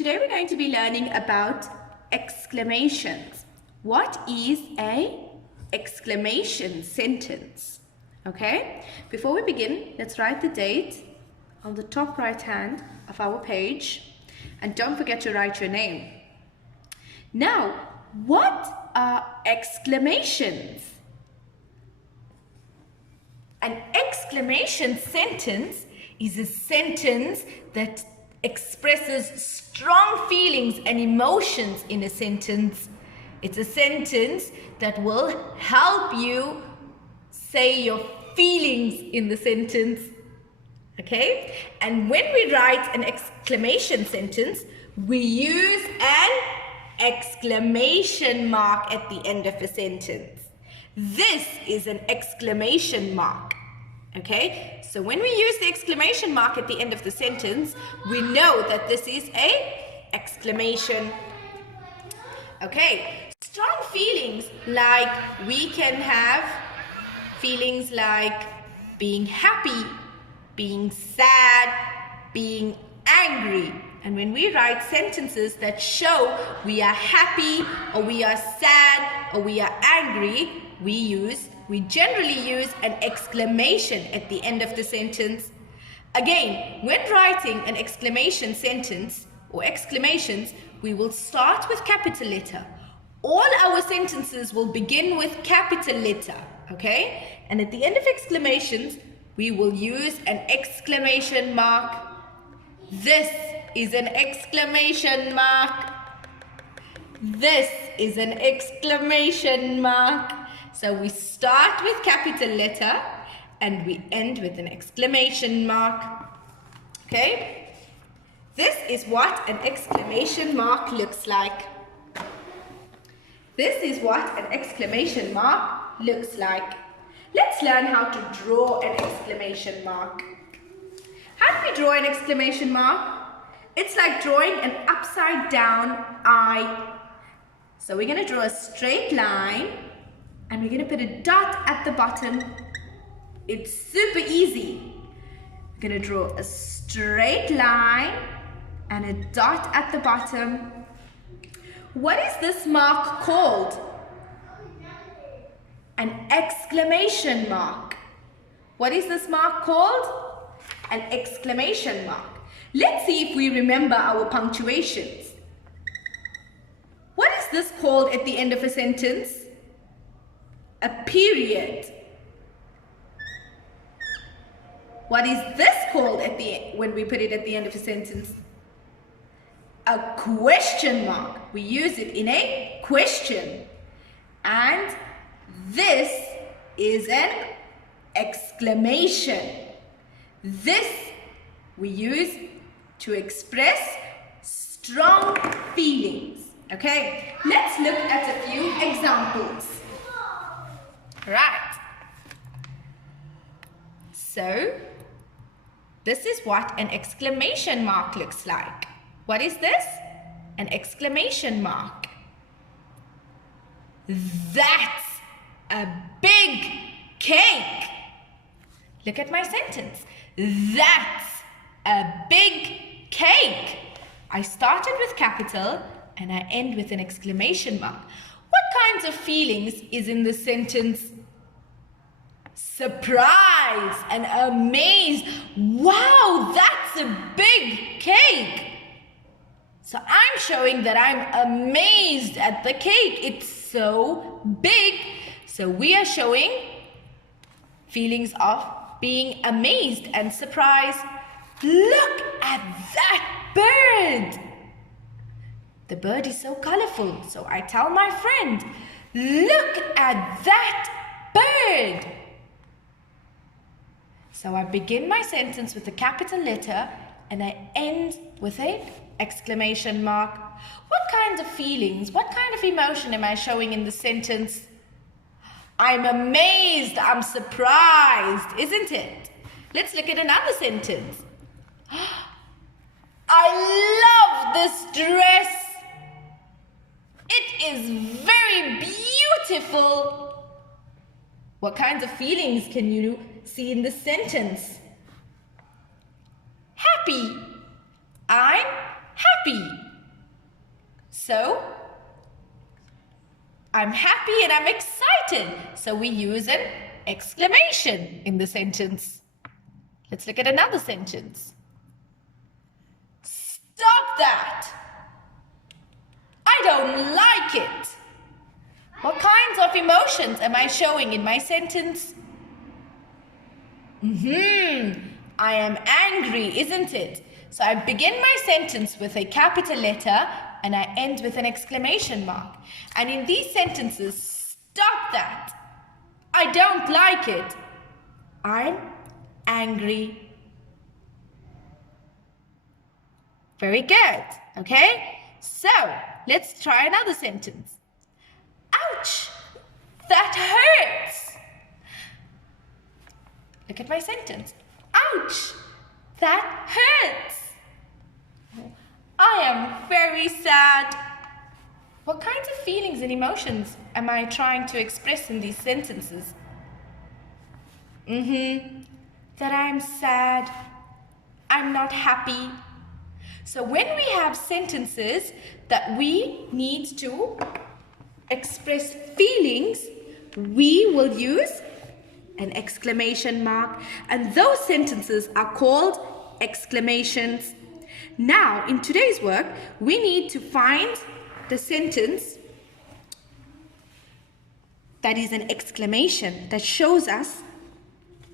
Today we're going to be learning about exclamations. What is an exclamation sentence? Okay, before we begin, let's write the date on the top right hand of our page, and don't forget to write your name. Now, what are exclamations? An exclamation sentence is a sentence that expresses strong feelings and emotions in a sentence. It's a sentence that will help you say your feelings in the sentence. Okay? And when we write an exclamation sentence, we use an exclamation mark at the end of a sentence. This is an exclamation mark. Okay, so when we use the exclamation mark at the end of the sentence, we know that this is an exclamation. Okay, strong feelings, like we can have feelings like being happy, being sad, being angry. And when we write sentences that show we are happy or we are sad or we are angry, we generally use an exclamation at the end of the sentence. Again, when writing an exclamation sentence or exclamations, we will start with capital letter. All our sentences will begin with capital letter, okay? And at the end of exclamations, we will use an exclamation mark. This is an exclamation mark. This is an exclamation mark. So we start with capital letter and we end with an exclamation mark. Okay? This is what an exclamation mark looks like. This is what an exclamation mark looks like. Let's learn how to draw an exclamation mark. How do we draw an exclamation mark? It's like drawing an upside down I. So we're going to draw a straight line and we're going to put a dot at the bottom. It's super easy. We're going to draw a straight line and a dot at the bottom. What is this mark called? An exclamation mark. What is this mark called? An exclamation mark. Let's see if we remember our punctuations. What is this called at the end of a sentence? A period. What is this called at the end, when we put it at the end of a sentence? A question mark. We use it in a question. And this is an exclamation. This we use to express strong feelings. Okay, let's look at a few examples. Right. So, this is what an exclamation mark looks like. What is this? An exclamation mark. That's a big cake. Look at my sentence. That's a big cake. I started with capital and I end with an exclamation mark. What kinds of feelings is in the sentence? Surprise and amazed. Wow, that's a big cake. So I'm showing that I'm amazed at the cake. It's so big. So we are showing feelings of being amazed and surprised. Look at that bird. The bird is so colorful. So I tell my friend, look at that bird. So I begin my sentence with a capital letter and I end with an exclamation mark. What kinds of feelings, what kind of emotion am I showing in the sentence? I'm amazed, I'm surprised, isn't it? Let's look at another sentence. I love this dress. It is very beautiful. What kinds of feelings can you see in the sentence? Happy. I'm happy. So, I'm happy and I'm excited. So we use an exclamation in the sentence. Let's look at another sentence. Stop that! I don't like it. What kinds of emotions am I showing in my sentence? I am angry, isn't it? So I begin my sentence with a capital letter and I end with an exclamation mark. And in these sentences, stop that. I don't like it. I'm angry. Very good. Okay? So, let's try another sentence. Ouch! That hurts! Look at my sentence. Ouch! That hurts! I am very sad. What kinds of feelings and emotions am I trying to express in these sentences? That I'm sad. I'm not happy. So when we have sentences that we need to express feelings, we will use an exclamation mark, and those sentences are called exclamations. Now, in today's work, we need to find the sentence that is an exclamation that shows us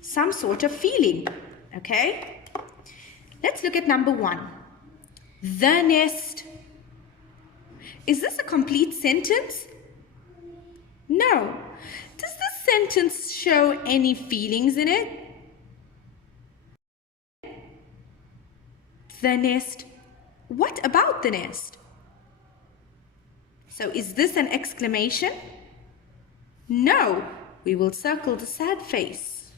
some sort of feeling. Okay? Let's look at number 1. The nest. Is this a complete sentence? No. Does this sentence show any feelings in it? The nest. What about the nest? So is this an exclamation? No. We will circle the sad face.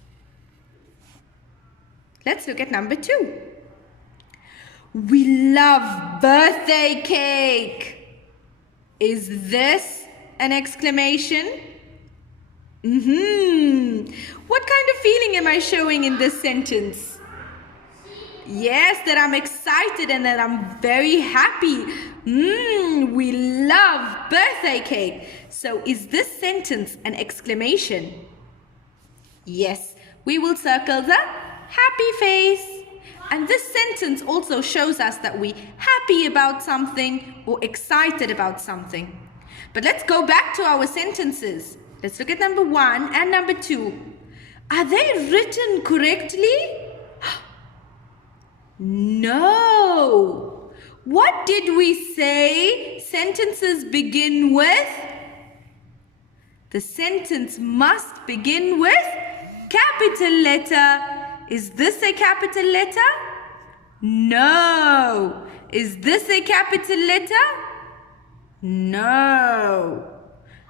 Let's look at number 2. We love birthday cake. Is this an exclamation? What kind of feeling am I showing in this sentence? Yes, that I'm excited and that I'm very happy. We love birthday cake. So is this sentence an exclamation? Yes, we will circle the happy face. And this sentence also shows us that we're happy about something or excited about something. But let's go back to our sentences. Let's look at number 1 and number 2. Are they written correctly? No. What did we say sentences begin with? The sentence must begin with capital letter. Is this a capital letter? No. Is this a capital letter? No.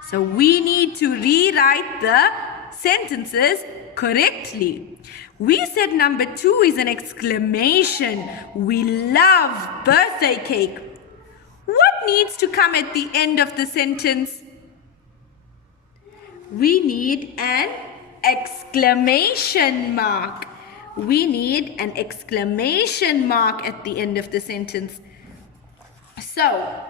So we need to rewrite the sentences correctly. We said number 2 is an exclamation. We love birthday cake. What needs to come at the end of the sentence? We need an exclamation mark. We need an exclamation mark at the end of the sentence. So,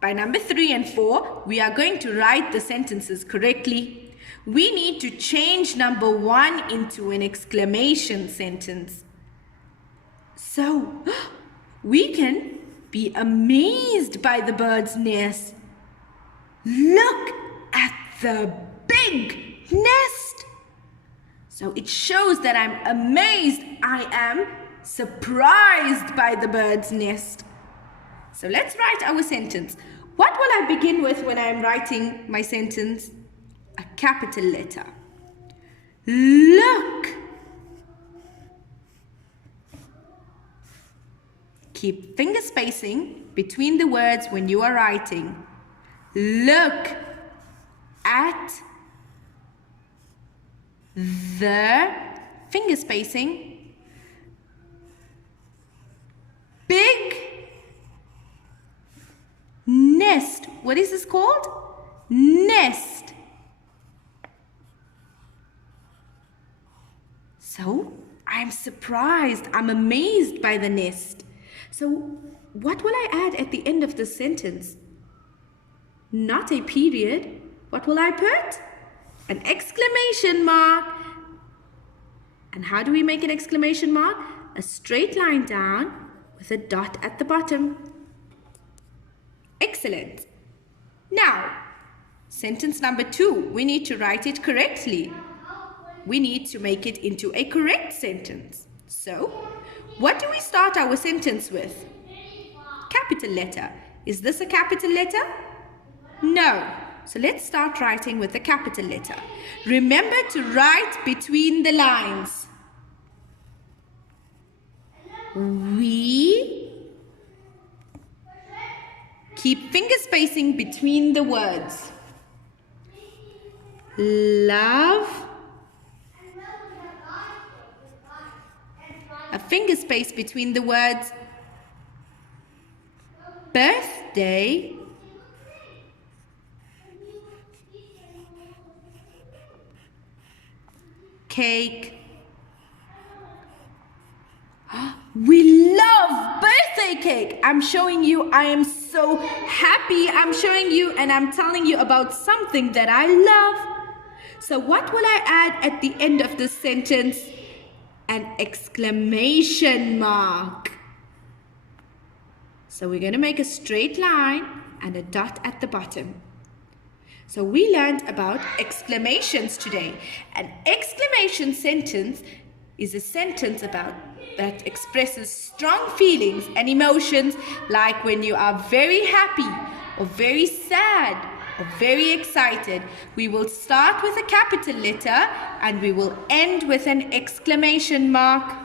by number 3 and 4, we are going to write the sentences correctly. We need to change number 1 into an exclamation sentence. So, we can be amazed by the bird's nest. Look at the big nest. So it shows that I'm amazed. I am surprised by the bird's nest. So let's write our sentence. What will I begin with when I'm writing my sentence? A capital letter. Look. Keep finger spacing between the words when you are writing. Look at the finger spacing. Big nest. What is this called? Nest. So, I'm surprised, I'm amazed by the nest. So, what will I add at the end of the sentence? Not a period. What will I put? An exclamation mark. And how do we make an exclamation mark? A straight line down with a dot at the bottom. Excellent. Now, sentence number 2, we need to write it correctly. We need to make it into a correct sentence. So, what do we start our sentence with? Capital letter. Is this a capital letter? No. So let's start writing with a capital letter. Remember to write between the lines. We keep finger spacing between the words. Love. A finger space between the words. Birthday. Cake. We love birthday cake. I'm showing you, I am so happy. I'm showing you and I'm telling you about something that I love. So what will I add at the end of this sentence? An exclamation mark. So we're going to make a straight line and a dot at the bottom. So we learned about exclamations today. An exclamation sentence is a sentence that expresses strong feelings and emotions, like when you are very happy or very sad or very excited. We will start with a capital letter and we will end with an exclamation mark.